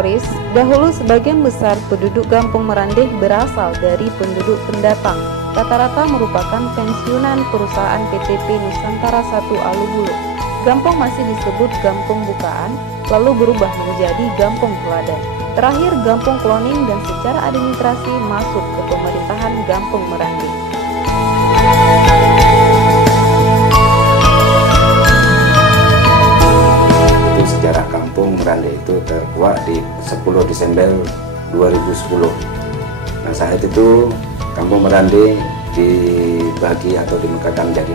teroris, dahulu sebagian besar penduduk Gampung Merandeh berasal dari penduduk pendatang. Rata-rata merupakan pensiunan perusahaan PTP Nusantara 1 Alubulu. Gampung masih disebut Gampung Bukaan, lalu berubah menjadi Gampung Teladan. Terakhir Gampung Kloning dan secara administrasi masuk ke pemerintahan Gampung Merandeh. Sejarah Kampung Merandeh itu terkuak di 10 Desember 2010. Nah, saat itu Kampung Merandeh dibagi atau dimekakan menjadi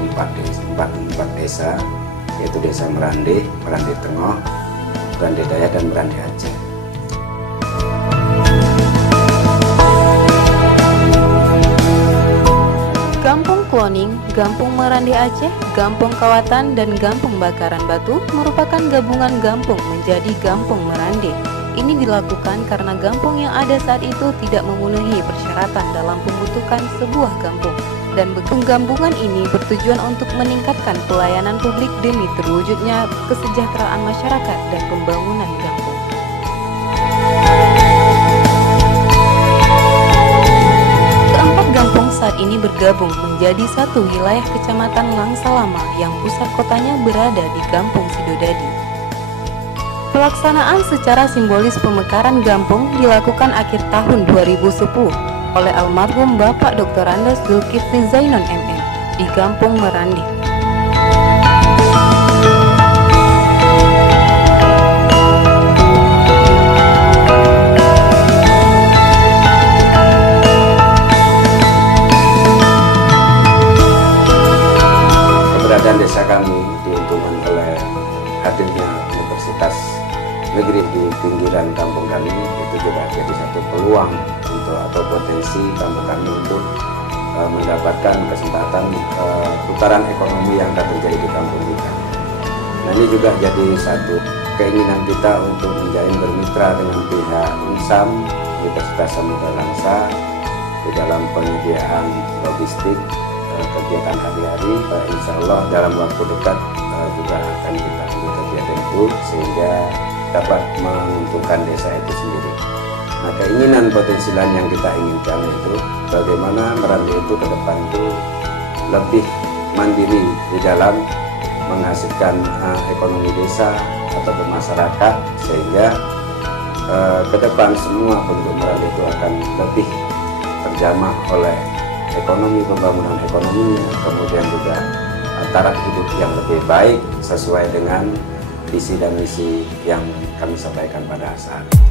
4 desa, yaitu Desa Merandeh, Merandeh Tengah, Merandeh Daya, dan Merandeh Aceh. Gampung Kloning, Gampung Merandeh Aceh, Gampung Kawatan, dan Gampung Bakaran Batu merupakan gabungan gampung menjadi Gampung Merandeh. Ini dilakukan karena gampung yang ada saat itu tidak memenuhi persyaratan dalam pembentukan sebuah gampung. Dan penggabungan ini bertujuan untuk meningkatkan pelayanan publik demi terwujudnya kesejahteraan masyarakat dan pembangunan gampung. Gampung saat ini bergabung menjadi satu wilayah kecamatan Langsa Lama yang pusat kotanya berada di Gampung Sidodadi. Pelaksanaan secara simbolis pemekaran gampung dilakukan akhir tahun 2010 oleh almarhum Bapak Dr. Andes Zulkifli Zainon MM di Gampung Merandeh. Dan desa kami diuntungkan oleh hadirnya Universitas Negeri di pinggiran kampung kami, itu juga jadi satu peluang untuk atau potensi kampung kami untuk mendapatkan kesempatan putaran ekonomi yang akan terjadi di kampung kita. Nah, ini juga jadi satu keinginan kita untuk menjalin bermitra dengan pihak UNSAM Universitas Samudra Langsa di dalam penyediaan logistik kegiatan hari-hari. Insya Allah dalam waktu dekat juga akan kita ambil kegiatan itu sehingga dapat menguntungkan desa itu sendiri. Nah, keinginan potensi lain yang kita inginkan itu bagaimana Merandeh itu ke depan itu lebih mandiri di dalam menghasilkan ekonomi desa atau masyarakat, sehingga ke depan semua penduduk Merandeh itu akan lebih terjamah oleh ekonomi, pembangunan ekonominya, kemudian juga taraf hidup yang lebih baik sesuai dengan visi dan misi yang kami sampaikan pada saat ini.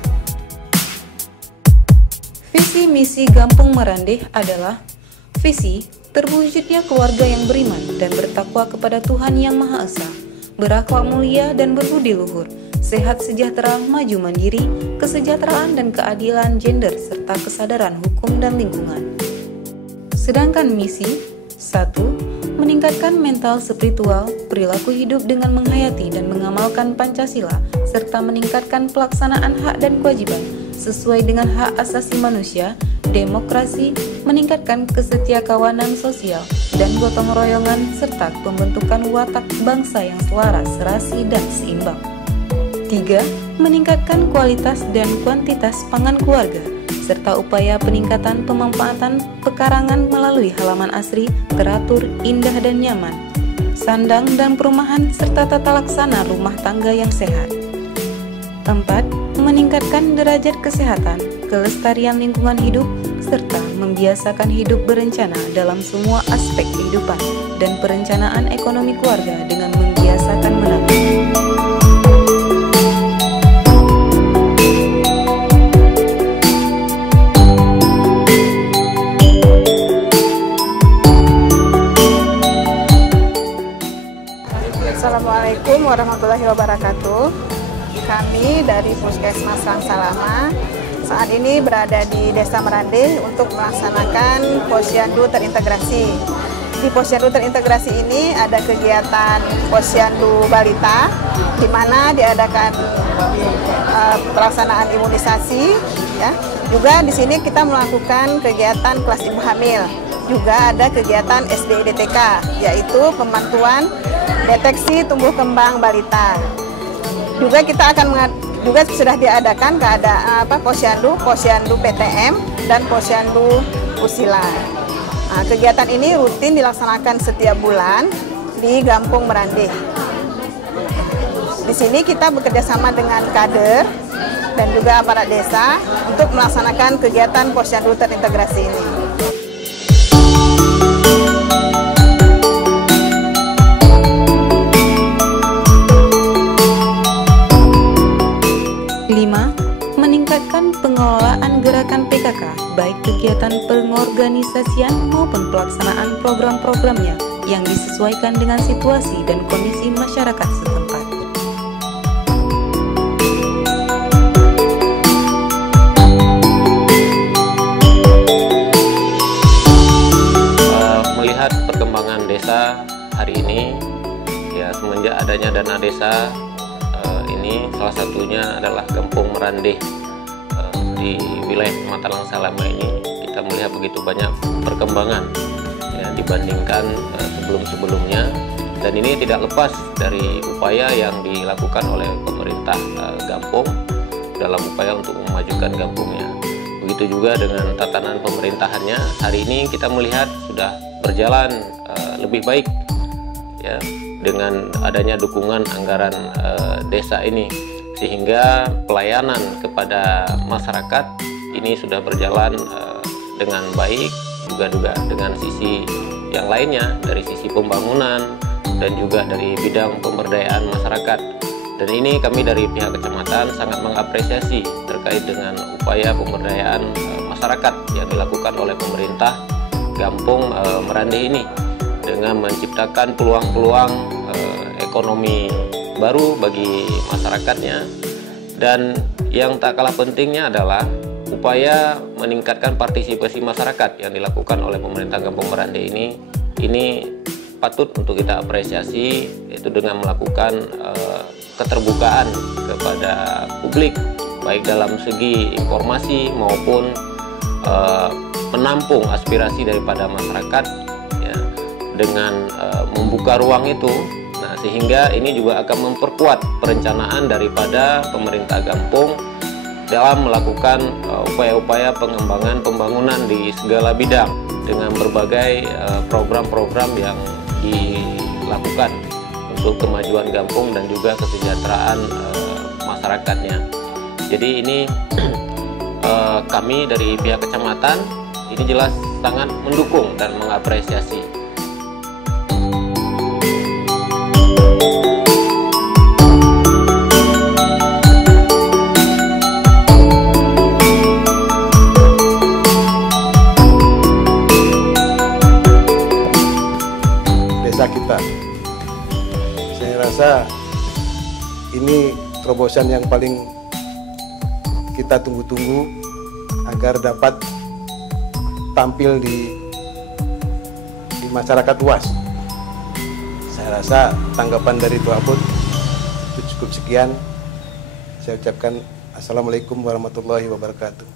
Visi misi Gampung Merandeh adalah visi terwujudnya keluarga yang beriman dan bertakwa kepada Tuhan Yang Maha Esa, berakhlak mulia dan berbudi luhur, sehat sejahtera, maju mandiri, kesejahteraan dan keadilan gender serta kesadaran hukum dan lingkungan. Sedangkan misi 1. Meningkatkan mental spiritual, perilaku hidup dengan menghayati dan mengamalkan Pancasila, serta meningkatkan pelaksanaan hak dan kewajiban sesuai dengan hak asasi manusia, demokrasi, meningkatkan kesetiakawanan sosial, dan gotong royongan, serta pembentukan watak bangsa yang selaras, serasi, dan seimbang. 3. Meningkatkan kualitas dan kuantitas pangan keluarga, serta upaya peningkatan pemanfaatan pekarangan melalui halaman asri, teratur, indah dan nyaman, sandang dan perumahan, serta tata laksana rumah tangga yang sehat. 4. Meningkatkan derajat kesehatan, kelestarian lingkungan hidup, serta membiasakan hidup berencana dalam semua aspek kehidupan dan perencanaan ekonomi keluarga dengan membiasakan menabung. Assalamualaikum warahmatullahi wabarakatuh. Kami dari Puskesmas Langsa Lama saat ini berada di Desa Merandeh untuk melaksanakan Posyandu terintegrasi. Di Posyandu terintegrasi ini ada kegiatan Posyandu Balita, di mana diadakan pelaksanaan imunisasi. Ya. Juga di sini kita melakukan kegiatan kelas ibu hamil. Juga ada kegiatan SDIDTK, yaitu pemantauan deteksi tumbuh kembang balita. Juga kita akan Juga sudah diadakan posyandu PTM dan posyandu Usila. Nah, kegiatan ini rutin dilaksanakan setiap bulan di Gampung Merandih. Di sini kita bekerjasama dengan kader dan juga aparat desa untuk melaksanakan kegiatan posyandu terintegrasi ini. Meningkatkan pengelolaan gerakan PKK, baik kegiatan pengorganisasian maupun pelaksanaan program-programnya yang disesuaikan dengan situasi dan kondisi masyarakat setempat. Melihat perkembangan desa hari ini, ya semenjak adanya dana desa, ini salah satunya adalah Gampung Merandih. Di wilayah Kecamatan Salama ini kita melihat begitu banyak perkembangan ya, dibandingkan sebelum-sebelumnya, dan ini tidak lepas dari upaya yang dilakukan oleh pemerintah Gampung dalam upaya untuk memajukan Gampungnya. Begitu juga dengan tatanan pemerintahannya, hari ini kita melihat sudah berjalan lebih baik ya, dengan adanya dukungan anggaran desa ini, sehingga pelayanan kepada masyarakat ini sudah berjalan dengan baik, juga dengan sisi yang lainnya, dari sisi pembangunan dan juga dari bidang pemberdayaan masyarakat. Dan ini kami dari pihak kecamatan sangat mengapresiasi terkait dengan upaya pemberdayaan masyarakat yang dilakukan oleh pemerintah Gampung Merandih ini, dengan menciptakan peluang-peluang ekonomi baru bagi masyarakatnya. Dan yang tak kalah pentingnya adalah upaya meningkatkan partisipasi masyarakat yang dilakukan oleh pemerintah Gampung Merandih ini patut untuk kita apresiasi, yaitu dengan melakukan keterbukaan kepada publik, baik dalam segi informasi maupun menampung aspirasi daripada masyarakat ya, dengan membuka ruang itu. Nah, sehingga ini juga akan memperkuat perencanaan daripada pemerintah Gampung dalam melakukan upaya-upaya pengembangan pembangunan di segala bidang dengan berbagai program-program yang dilakukan untuk kemajuan Gampung dan juga kesejahteraan masyarakatnya. Jadi ini kami dari pihak kecamatan ini jelas sangat mendukung dan mengapresiasi. Desa kita, saya rasa ini terobosan yang paling kita tunggu-tunggu agar dapat tampil di masyarakat luas. Saya rasa tanggapan dari Tuan Abud itu cukup sekian. Saya ucapkan Assalamualaikum warahmatullahi wabarakatuh.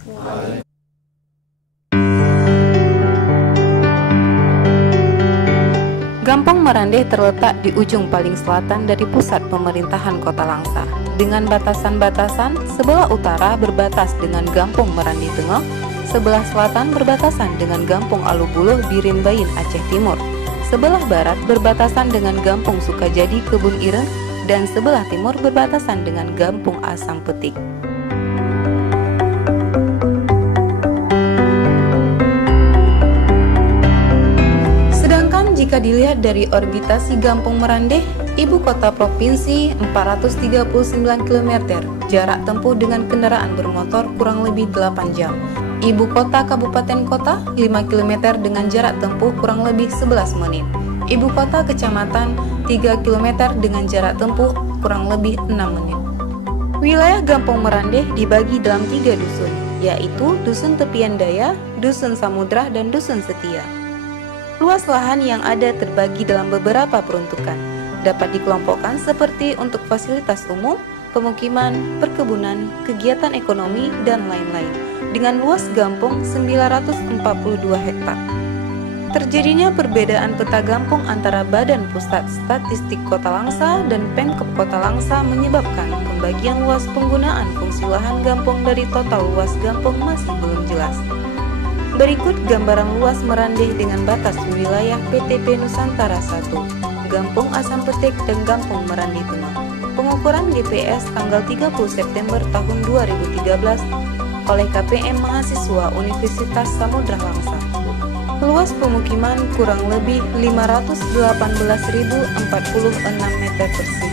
Gampung Merandih terletak di ujung paling selatan dari pusat pemerintahan Kota Langsa, dengan batasan-batasan sebelah utara berbatas dengan Gampung Merandih Tengah, sebelah selatan berbatasan dengan Gampung Alubuluh di Rimbain, Aceh Timur, sebelah barat berbatasan dengan Gampung Sukajadi, Kebun Ireng, dan sebelah timur berbatasan dengan Gampung Asam Petik. Jika dilihat dari orbitasi Gampung Merandih, ibu kota provinsi 439 km, jarak tempuh dengan kendaraan bermotor kurang lebih 8 jam. Ibu kota kabupaten kota 5 km dengan jarak tempuh kurang lebih 11 menit. Ibu kota kecamatan 3 km dengan jarak tempuh kurang lebih 6 menit. Wilayah Gampung Merandih dibagi dalam 3 dusun, yaitu Dusun Tepian Daya, Dusun Samudra, dan Dusun Setia. Luas lahan yang ada terbagi dalam beberapa peruntukan, dapat dikelompokkan seperti untuk fasilitas umum, pemukiman, perkebunan, kegiatan ekonomi, dan lain-lain, dengan luas gampung 942 hektar. Terjadinya perbedaan peta Gampong antara Badan Pusat Statistik Kota Langsa dan Pemkab Kota Langsa menyebabkan pembagian luas penggunaan fungsi lahan Gampong dari total luas Gampong masih belum jelas. Berikut gambaran luas Merandeh dengan batas wilayah PTP Nusantara 1, Gampong Asam Petek dan Gampong Merandeh Tengah. Pengukuran GPS tanggal 30 September tahun 2013 oleh KPM Mahasiswa Universitas Samudra Langsa. Luas pemukiman kurang lebih 518.046 meter persegi.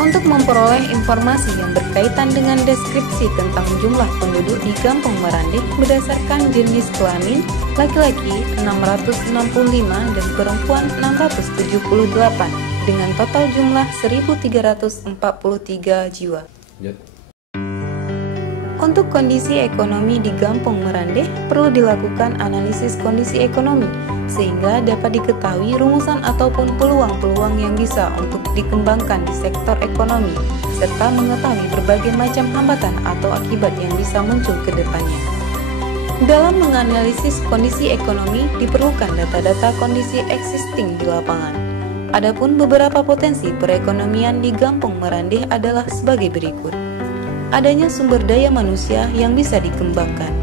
Untuk memperoleh informasi yang berkaitan dengan deskripsi tentang jumlah penduduk di Gampong Merandeh berdasarkan jenis kelamin, laki-laki 665 dan perempuan 678 dengan total jumlah 1.343 jiwa. Untuk kondisi ekonomi di Gampong Merandeh, perlu dilakukan analisis kondisi ekonomi, sehingga dapat diketahui rumusan ataupun peluang-peluang yang bisa untuk dikembangkan di sektor ekonomi, serta mengetahui berbagai macam hambatan atau akibat yang bisa muncul ke depannya. Dalam menganalisis kondisi ekonomi, diperlukan data-data kondisi existing di lapangan. Adapun beberapa potensi perekonomian di Gampong Merandeh adalah sebagai berikut. Adanya sumber daya manusia yang bisa dikembangkan,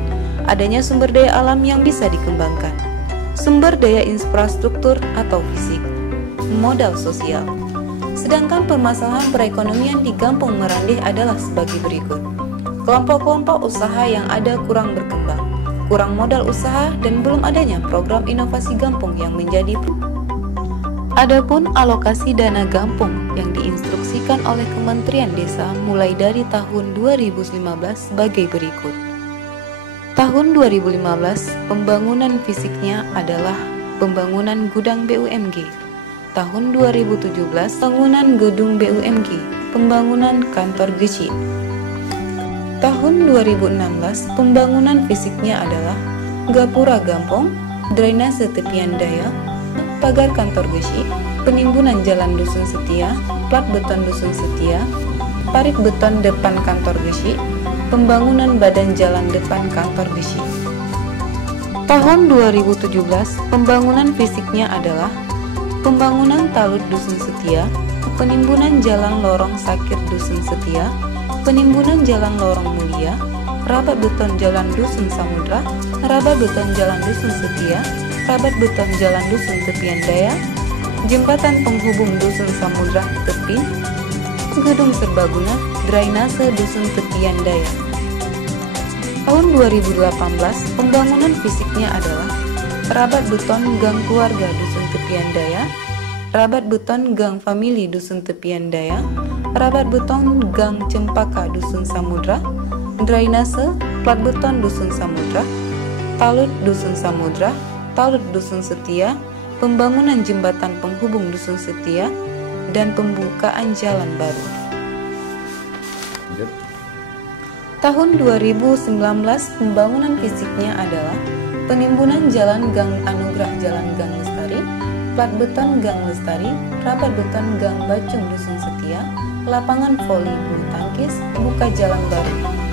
adanya sumber daya alam yang bisa dikembangkan, sumber daya infrastruktur atau fisik, modal sosial. Sedangkan permasalahan perekonomian di Gampong Merandeh adalah sebagai berikut. Kelompok-kelompok usaha yang ada kurang berkembang, kurang modal usaha, dan belum adanya program inovasi Gampong yang menjadi. Adapun alokasi dana Gampong yang diinstruksikan oleh Kementerian Desa mulai dari tahun 2015 sebagai berikut. Tahun 2015, pembangunan fisiknya adalah pembangunan gudang BUMG. Tahun 2017, bangunan gedung BUMG, pembangunan kantor GC. Tahun 2016, pembangunan fisiknya adalah gapura Gampong, drainase tepian daya, pagar kantor Gesi, penimbunan jalan Dusun Setia, plat beton Dusun Setia, parit beton depan kantor Gesi, pembangunan badan jalan depan kantor Gesi. Tahun 2017, pembangunan fisiknya adalah pembangunan talut Dusun Setia, penimbunan jalan lorong Sakir Dusun Setia, penimbunan jalan lorong Mulia, rabat beton jalan Dusun Samudra, rabat beton jalan Dusun Setia, rabat beton jalan Dusun Tepian Daya, jembatan penghubung Dusun Samudra Tepi, gedung serbaguna, drainase Dusun Tepian Daya. Tahun 2018, pembangunan fisiknya adalah rabat beton gang keluarga Dusun Tepian Daya, rabat beton gang famili Dusun Tepian Daya, rabat beton gang Cempaka Dusun Samudra, drainase, plat beton Dusun Samudra, talut Dusun Samudra, talut Dusun Setia, pembangunan jembatan penghubung Dusun Setia, dan pembukaan jalan baru. Tahun 2019, pembangunan fisiknya adalah penimbunan jalan Gang Anugrah Jalan Gang Lestari, plat beton Gang Lestari, rapat beton Gang Bacung Dusun Setia, lapangan voli bulu tangkis, buka jalan baru.